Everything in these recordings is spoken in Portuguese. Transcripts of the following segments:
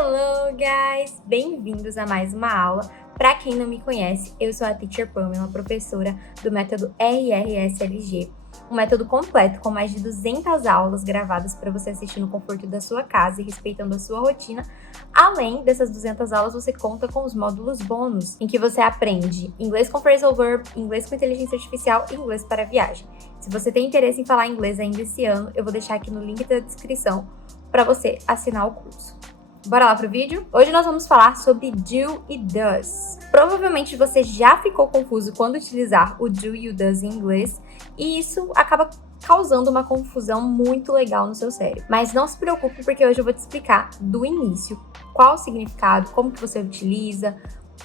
Hello, guys! Bem-vindos a mais uma aula. Para quem não me conhece, eu sou a Teacher Pamela, professora do método RRSLG, um método completo com mais de 200 aulas gravadas para você assistir no conforto da sua casa e respeitando a sua rotina. Além dessas 200 aulas, você conta com os módulos bônus, em que você aprende inglês com phrasal verb, inglês com inteligência artificial e inglês para viagem. Se você tem interesse em falar inglês ainda esse ano, eu vou deixar aqui no link da descrição para você assinar o curso. Bora lá pro vídeo? Hoje nós vamos falar sobre do e does. Provavelmente você já ficou confuso quando utilizar o do e o does em inglês, e isso acaba causando uma confusão muito legal no seu cérebro. Mas não se preocupe, porque hoje eu vou te explicar do início qual o significado, como que você utiliza,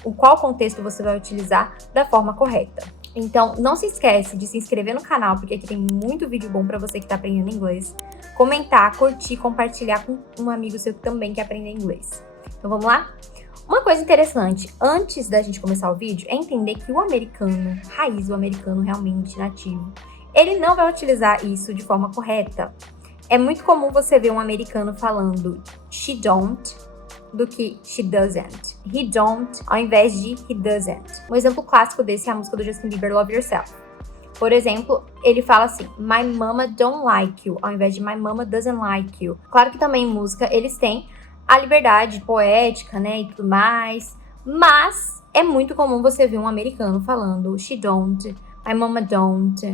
em qual contexto você vai utilizar da forma correta. Então, não se esquece de se inscrever no canal, porque aqui tem muito vídeo bom para você que está aprendendo inglês. Comentar, curtir, compartilhar com um amigo seu que também quer aprender inglês. Então, vamos lá? Uma coisa interessante, antes da gente começar o vídeo, é entender que o americano, raiz, o americano realmente nativo, ele não vai utilizar isso de forma correta. É muito comum você ver um americano falando she don't, do que she doesn't. He don't, ao invés de he doesn't. Um exemplo clássico desse é a música do Justin Bieber, Love Yourself. Por exemplo, ele fala assim, my mama don't like you, ao invés de my mama doesn't like you. Claro que também em música eles têm a liberdade poética, né, e tudo mais, mas é muito comum você ver um americano falando she don't, my mama don't,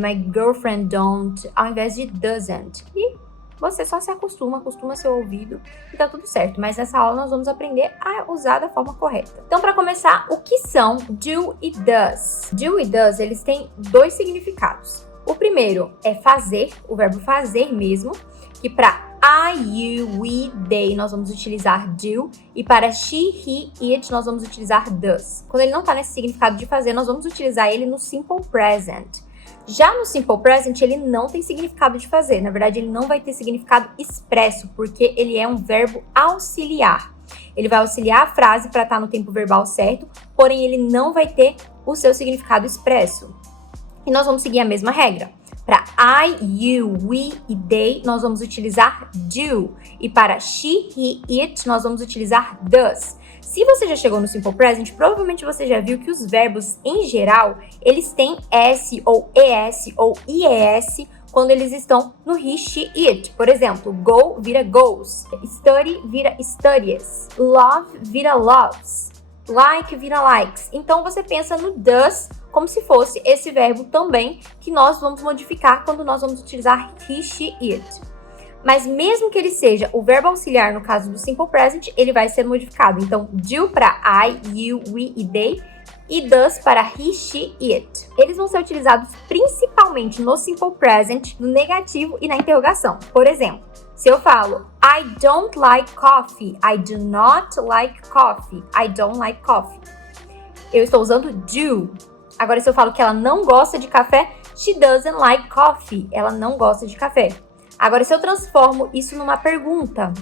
my girlfriend don't, ao invés de doesn't. E você só se acostuma seu ouvido e tá tudo certo. Mas nessa aula nós vamos aprender a usar da forma correta. Então, para começar, o que são do e does? Do e does, eles têm dois significados. O primeiro é fazer, o verbo fazer mesmo, que para I, you, we, they, nós vamos utilizar do, e para she, he, it, nós vamos utilizar does. Quando ele não tá nesse significado de fazer, nós vamos utilizar ele no simple present. Já no simple present, ele não tem significado de fazer. Na verdade, ele não vai ter significado expresso, porque ele é um verbo auxiliar. Ele vai auxiliar a frase para estar no tempo verbal certo, porém ele não vai ter o seu significado expresso. E nós vamos seguir a mesma regra. Para I, you, we e they, nós vamos utilizar do. E para she, he, it, nós vamos utilizar does. Se você já chegou no Simple Present, provavelmente você já viu que os verbos, em geral, eles têm S ou ES ou IES quando eles estão no he, she, it. Por exemplo, go vira goes, study vira studies, love vira loves, like vira likes. Então você pensa no does como se fosse esse verbo também que nós vamos modificar quando nós vamos utilizar he, she, it. Mas mesmo que ele seja o verbo auxiliar no caso do Simple Present, ele vai ser modificado. Então, do para I, you, we e they, e does para he, she, it. Eles vão ser utilizados principalmente no Simple Present, no negativo e na interrogação. Por exemplo, se eu falo I don't like coffee, I do not like coffee, I don't like coffee. Eu estou usando do. Agora, se eu falo que ela não gosta de café, she doesn't like coffee, ela não gosta de café. Agora, se eu transformo isso numa pergunta,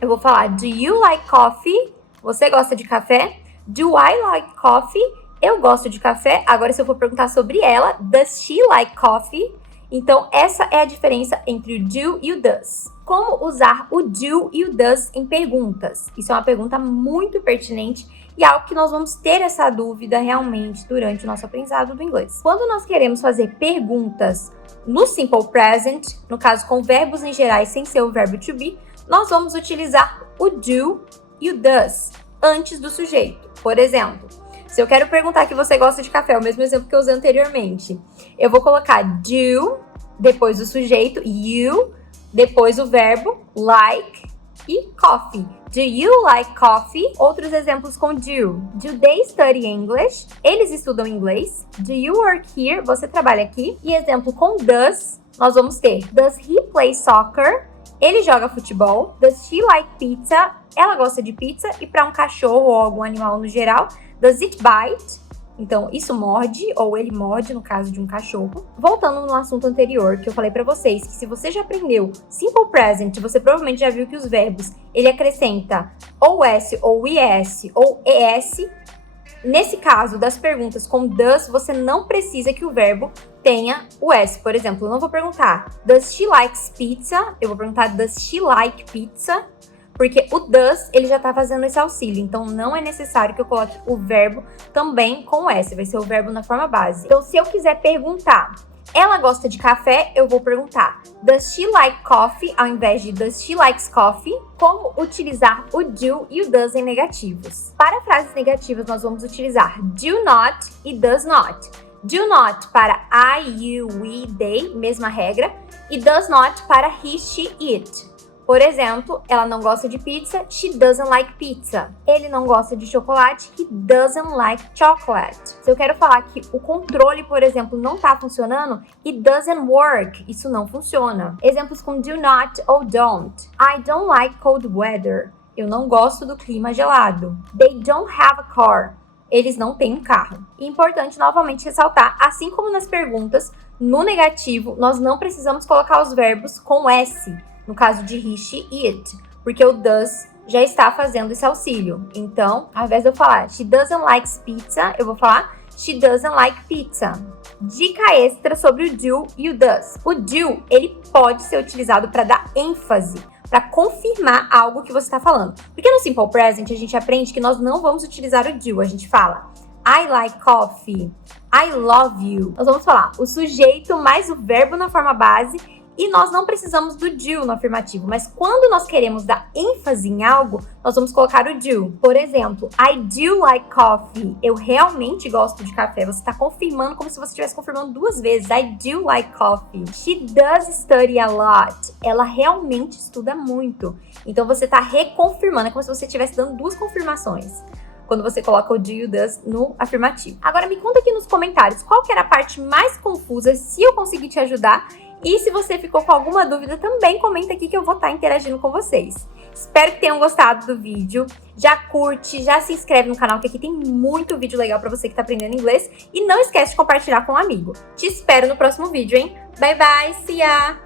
eu vou falar, do you like coffee? Você gosta de café? Do I like coffee? Eu gosto de café. Agora, se eu for perguntar sobre ela, does she like coffee? Então, essa é a diferença entre o do e o does. Como usar o do e o does em perguntas? Isso é uma pergunta muito pertinente e algo que nós vamos ter essa dúvida realmente durante o nosso aprendizado do inglês. Quando nós queremos fazer perguntas no Simple Present, no caso com verbos em gerais sem ser o verbo to be, nós vamos utilizar o do e o does antes do sujeito. Por exemplo, se eu quero perguntar que você gosta de café, o mesmo exemplo que eu usei anteriormente, eu vou colocar do, depois o sujeito, you, depois o verbo, like e coffee. Do you like coffee? Outros exemplos com do. Do they study English? Eles estudam inglês. Do you work here? Você trabalha aqui. E exemplo com does, nós vamos ter does he play soccer? Ele joga futebol. Does she like pizza? Ela gosta de pizza. E para um cachorro ou algum animal no geral, does it bite? Então, isso morde, ou ele morde, no caso de um cachorro. Voltando no assunto anterior, que eu falei pra vocês, que se você já aprendeu Simple Present, você provavelmente já viu que os verbos, ele acrescenta ou S, ou IS, ou ES. Nesse caso, das perguntas com does, você não precisa que o verbo tenha o S. Por exemplo, eu não vou perguntar, does she likes pizza? Eu vou perguntar, does she like pizza? porque o does, ele já tá fazendo esse auxílio, então não é necessário que eu coloque o verbo também com S, vai ser o verbo na forma base. Então, se eu quiser perguntar, ela gosta de café, eu vou perguntar does she like coffee, ao invés de does she likes coffee. Como utilizar o do e o does em negativos. Para frases negativas, nós vamos utilizar do not e does not. Do not para I, you, we, they, mesma regra, e does not para he, she, it. Por exemplo, ela não gosta de pizza, she doesn't like pizza. Ele não gosta de chocolate, he doesn't like chocolate. Se eu quero falar que o controle, por exemplo, não tá funcionando, it doesn't work, isso não funciona. Exemplos com do not ou don't. I don't like cold weather. Eu não gosto do clima gelado. They don't have a car. Eles não têm um carro. E importante novamente ressaltar, assim como nas perguntas, no negativo, nós não precisamos colocar os verbos com S. No caso de he, she, it, porque o does já está fazendo esse auxílio. Então, ao invés de eu falar she doesn't like pizza, eu vou falar she doesn't like pizza. Dica extra sobre o do e o does. O do, ele pode ser utilizado para dar ênfase, para confirmar algo que você está falando. Porque no Simple Present a gente aprende que nós não vamos utilizar o do, a gente fala I like coffee, I love you. Nós vamos falar o sujeito mais o verbo na forma base. E nós não precisamos do do no afirmativo, mas quando nós queremos dar ênfase em algo, nós vamos colocar o do. Por exemplo, I do like coffee. Eu realmente gosto de café. Você está confirmando como se você estivesse confirmando duas vezes. I do like coffee. She does study a lot. Ela realmente estuda muito. Então você está reconfirmando. É como se você estivesse dando duas confirmações quando você coloca o do e o does no afirmativo. Agora me conta aqui nos comentários qual que era a parte mais confusa, se eu conseguir te ajudar. E se você ficou com alguma dúvida, também comenta aqui que eu vou estar interagindo com vocês. Espero que tenham gostado do vídeo. Já curte, já se inscreve no canal, que aqui tem muito vídeo legal para você que está aprendendo inglês. E não esquece de compartilhar com um amigo. Te espero no próximo vídeo, hein? Bye, bye, see ya!